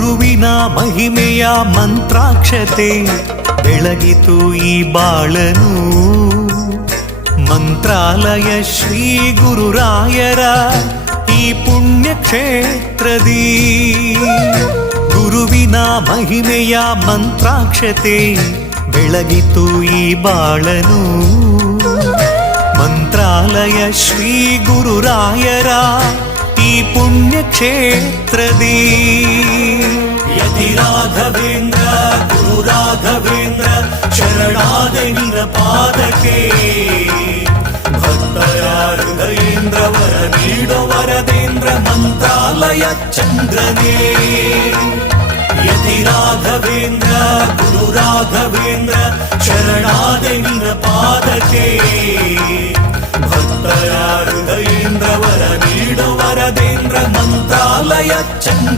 ಗುರುವಿನ ಮಹಿಮೆಯ ಮಂತ್ರಾಕ್ಷತೆ ಬೆಳಗಿತು ಈ ಬಾಳನು. ಮಂತ್ರಾಲಯ ಶ್ರೀ ಗುರುರಾಯರ ಈ ಪುಣ್ಯ ಕ್ಷೇತ್ರದಿ ಗುರುವಿನ ಮಹಿಮೆಯ ಮಂತ್ರಾಕ್ಷತೆ ಬೆಳಗಿತು ಈ ಬಾಳನು. ಮಂತ್ರಾಲಯ ಶ್ರೀ ಗುರುರಾಯರ ಈ ಪುಣ್ಯ ಕ್ಷೇತ್ರದಿ ಯತಿ ರಾಘವೇಂದ್ರ ಗುರು ರಾಘವೇಂದ್ರ ಶರಣಾದೆ ನಿನ ಪಾದಕ್ಕೆ. ಭಕ್ತರ ಹೃದಯೇಂದ್ರ ವರ ನೀಡೋ ವರದೇಂದ್ರ ಮಂತ್ರಾಲಯ ಚಂದ್ರನೇ. ಯತಿ ರಾಘವೇಂದ್ರ ಗುರು ರಾಘವೇಂದ್ರ ಶರಣಾದೆ ನಿನ ಪಾದಕ್ಕೆ. ಭಕ್ತರ ಹೃದಯೇಂದ್ರ ವರ ನೀಡೋ ವರದೇಂದ್ರ ಮಂತ್ರಾಲಯ ಚಂದ್ರ